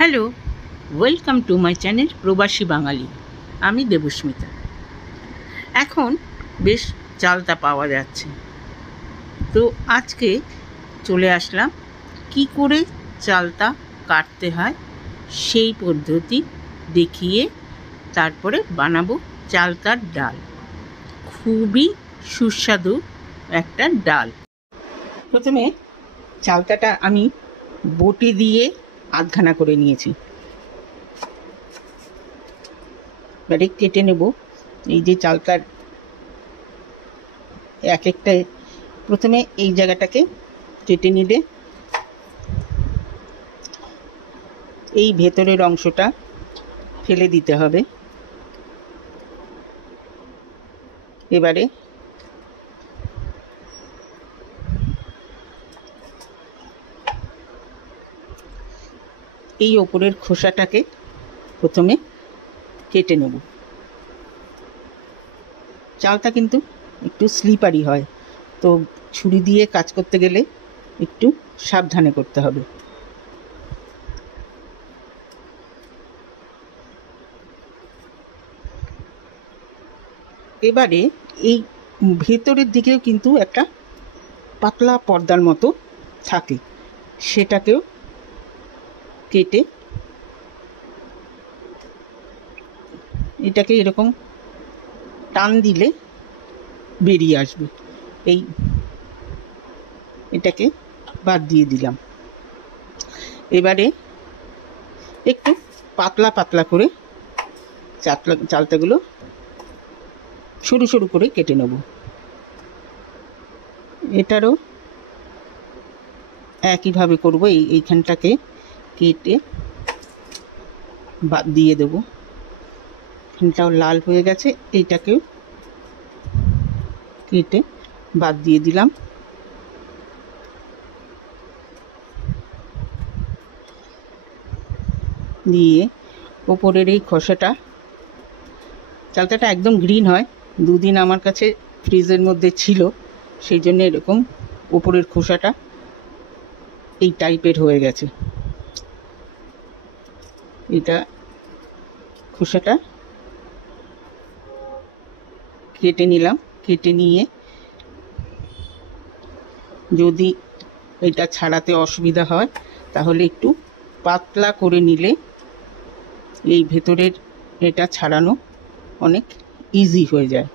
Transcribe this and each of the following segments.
Hello, welcome to my channel প্রবাসী বাঙালি। আমি দেবস্মিতা। এখন বেশ চালতা পাওয়া যাচ্ছে, তো আজকে চলে আসলাম কি করে চালতা কাটতে হয় সেই পদ্ধতি দেখিয়ে তারপরে বানাবো চালতার ডাল। খুবই সুস্বাদু একটা ডাল। প্রথমে চালতাটা আমি বটি দিয়ে আধখানা করে নিয়েছি, এবারে কেটে নেব। এই যে চালতার এক একটা, প্রথমে এই জায়গাটাকে কেটে নিলে এই ভেতরের অংশটা ফেলে দিতে হবে। এবারে এই ওপরের খোসাটাকে প্রথমে কেটে নেব। চালটা কিন্তু একটু স্লিপারি হয়, তো ছুরি দিয়ে কাজ করতে গেলে একটু সাবধানে করতে হবে। এবারে এই ভেতরের দিকেও কিন্তু একটা পাতলা পর্দার মতো থাকে, সেটাকেও কেটে এটাকে এরকম টান দিলে বেরিয়ে আসবে। এটাকে বাদ দিয়ে দিলাম। এবারে একটু পাতলা পাতলা করে চালতাগুলো সরু সরু করে কেটে নেব। এটারও একইভাবে করব। এইখানটাকে কেটে বাদ দিয়ে দেব। এখানটাও লাল হয়ে গেছে, এইটাকেও কেটে বাদ দিয়ে দিলাম। দিয়ে ওপরের এই খোসাটা, চালতাটা একদম গ্রিন হয়, দুদিন আমার কাছে ফ্রিজের মধ্যে ছিল, সেই জন্য এরকম ওপরের খোসাটা এই টাইপের হয়ে গেছে। এটা খোসাটা কেটে নিলাম। কেটে নিয়ে যদি এটা ছাড়াতে অসুবিধা হয় তাহলে একটু পাতলা করে নিলে এই ভেতরের এটা ছাড়ানো অনেক ইজি হয়ে যায়।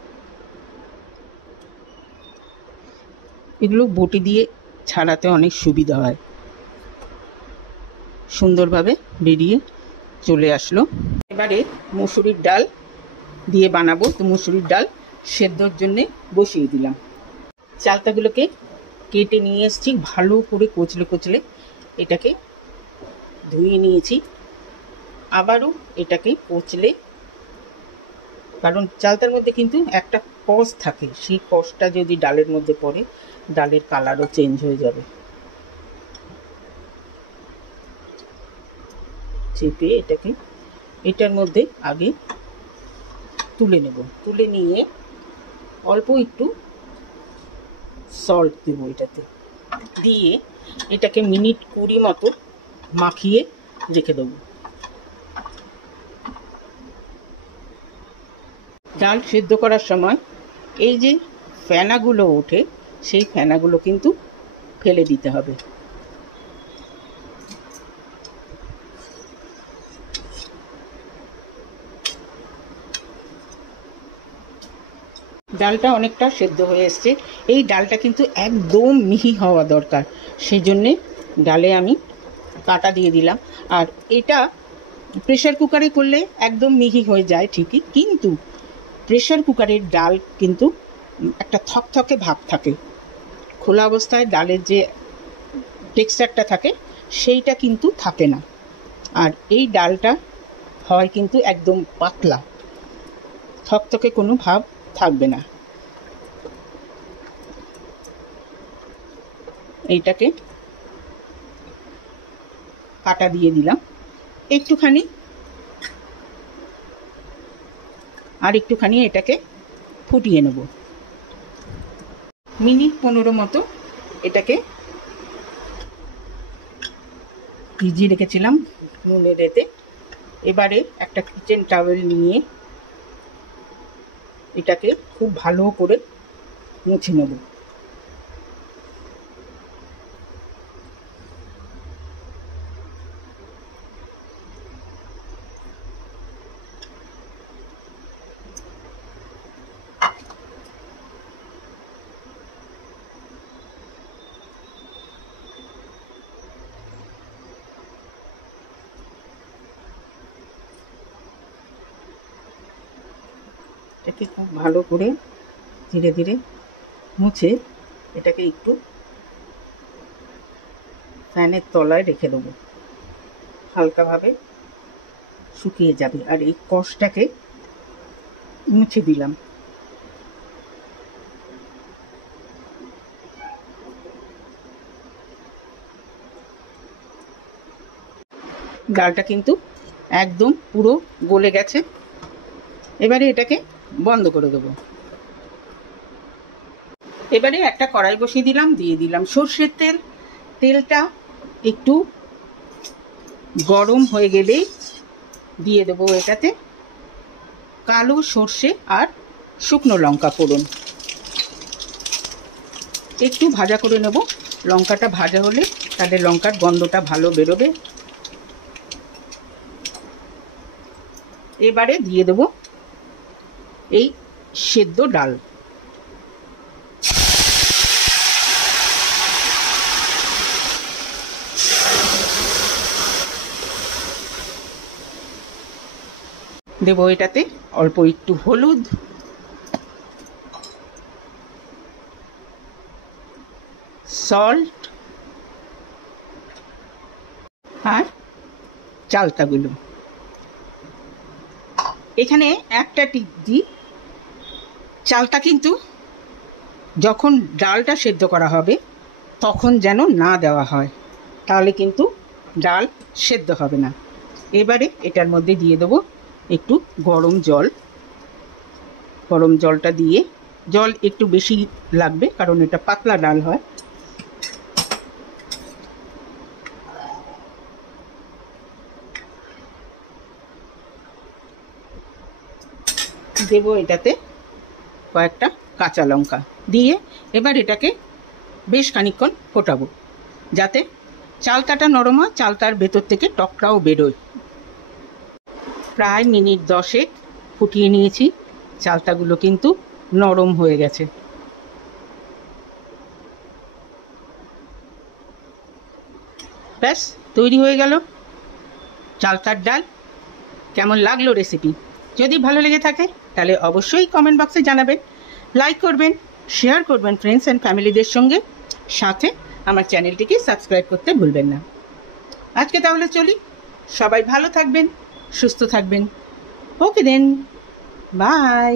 এগুলো বটি দিয়ে ছাড়াতে অনেক সুবিধা হয়। সুন্দরভাবে বেরিয়ে চলে আসলো। এবারে মুসুরির ডাল দিয়ে বানাবো, তো মুসুরির ডাল সেদ্ধর জন্যে বসিয়ে দিলাম। চালতাগুলোকে কেটে নিয়ে এসেছি, ভালো করে কচলে কচলে এটাকে ধুয়ে নিয়েছি। আবারও এটাকে কচলে, কারণ চালতার মধ্যে কিন্তু একটা কষ থাকে, সেই কষটা যদি ডালের মধ্যে পড়ে ডালের কালারও চেঞ্জ হয়ে যাবে। চেপে এটাকে এটার মধ্যে আগে তুলে নেব। তুলে নিয়ে অল্প একটু সল্ট দেবো এটাতে, দিয়ে এটাকে মিনিট 20 মতো মাখিয়ে রেখে দেবো। ডাল সেদ্ধ করার সময় এই যে ফেনাগুলো ওঠে, সেই ফেনাগুলো কিন্তু ফেলে দিতে হবে। ডালটা অনেকটা সেদ্ধ হয়ে এসছে। এই ডালটা কিন্তু একদম মিহি হওয়া দরকার, সেই জন্যে ডালে আমি কাটা দিয়ে দিলাম। আর এটা প্রেশার কুকারে করলে একদম মিহি হয়ে যায় ঠিকই, কিন্তু প্রেশার কুকারের ডাল কিন্তু একটা থকথকে ভাব থাকে। খোলা অবস্থায় ডালের যে টেক্সচারটা থাকে সেইটা কিন্তু থাকে না। আর এই ডালটা হয় কিন্তু একদম পাতলা, থকথকে কোনো ভাব থাকবে না। এইটাকে কাটা দিয়ে দিলাম। একটুখানি এটাকে ফুটিয়ে নেব। মিনিট 15 মতো এটাকে ভিজিয়ে রেখেছিলাম নুনের এতে। এবারে একটা কিচেন টাওয়েল নিয়ে এটাকে খুব ভালো করে মুছে নেব। এটাকে খুব ভালো করে ধীরে ধীরে মুছে এটাকে একটু ফ্যানের তলায় রেখে দেবো, হালকাভাবে শুকিয়ে যাবে। আর এই কষটাকে মুছে দিলাম। ডালটা কিন্তু একদম পুরো গলে গেছে। এবারে এটাকে বন্ধ করে দেবো। এবারে একটা কড়াই বসিয়ে দিলাম, দিয়ে দিলাম সর্ষের তেল। তেলটা একটু গরম হয়ে গেলেই দিয়ে দেবো এটাতে কালো সর্ষে আর শুকনো লঙ্কা ফোড়ন। একটু ভাজা করে নেব। লঙ্কাটা ভাজা হলে তাহলে লঙ্কার গন্ধটা ভালো বেরোবে। এবারে দিয়ে দেবো এই সেদ্ধ ডাল। দেবো এটাতে অল্প একটু হলুদ, সল্ট আর চালতাগুলো। এখানে একটা টিপ দিই, চালটা কিন্তু যখন ডালটা সেদ্ধ করা হবে তখন যেন না দেওয়া হয়, তাহলে কিন্তু ডাল সেদ্ধ হবে না। এবারে এটার মধ্যে দিয়ে দেবো একটু গরম জল। গরম জলটা দিয়ে, জল একটু বেশি লাগবে কারণ এটা পাতলা ডাল হয়। দেবো এটাতে কয়েকটা কাঁচা লঙ্কা দিয়ে এবার এটাকে বেশ খানিকক্ষণ ফোটাবো, যাতে চালতাটা নরম হয়, চালতার ভেতর থেকে টকটাও বেরোয়। প্রায় মিনিট 10 ফুটিয়ে নিয়েছি। চালতাগুলো কিন্তু নরম হয়ে গেছে। ব্যাস তৈরি হয়ে গেল চালতার ডাল। কেমন লাগলো রেসিপি? যদি ভালো লেগে থাকে তাহলে অবশ্যই কমেন্ট বক্সে জানাবেন, লাইক করবেন, শেয়ার করবেন ফ্রেন্ডস অ্যান্ড ফ্যামিলিদের সঙ্গে। সাথে আমার চ্যানেলটিকে সাবস্ক্রাইব করতে ভুলবেন না। আজকে তাহলে চলি, সবাই ভালো থাকবেন, সুস্থ থাকবেন। ওকে দেন, বাই।